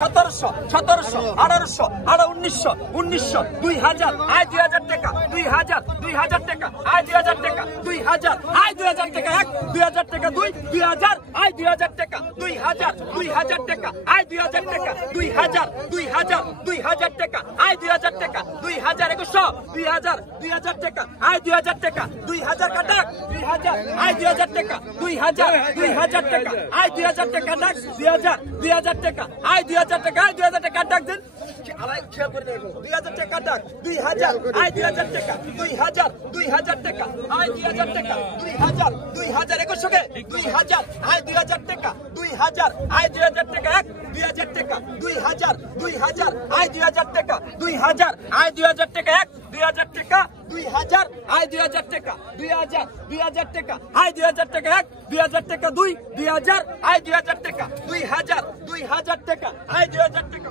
1700, 1700, 1800, 1900, 1900, 2000, আয় 2000 টাকা, 2000, 2000 টাকা, আয় 2000 টাকা, 2000, আয় 2000 টাকা, 2000 টাকা, 2000, আয় 2000 টাকা, 2000, 2000 টাকা, আয় 2000 টাকা, 2000, 2000, 2000 টাকা, আয় 2000 টাকা, 2000, 2100, 2000, 2000 টাকা, আয় 2000 টাকা, 2000 কাটাক, 2000, আয় 2000 টাকা, 2000, 2000 টাকা, আয় 2000 টাকা, 2000, 2000 টাকা, আয় 2000 টাকা, 2000 টাকা ডাক দেন, 2000 টাকা ডাক, 2000, আয় 2000 টাকা, 2000, 2000 টাকা, আয় 2000 টাকা, 2000, 2000, 2100 2000, আয় 2000 টাকা, 2000, আয় 2000 টাকা, 2000 টাকা, 2000, 2000, আয় 2000 টাকা, 2000, আয় 2000 টাকা, 2000 টাকা, 2000, আয় 2000 টাকা, 2000, 2000 টাকা, আয় 2000 টাকা, 2000 টাকা, 2000, আয় 2000 টাকা, 2000, 2000 টাকা, আয় 2000 টাকা।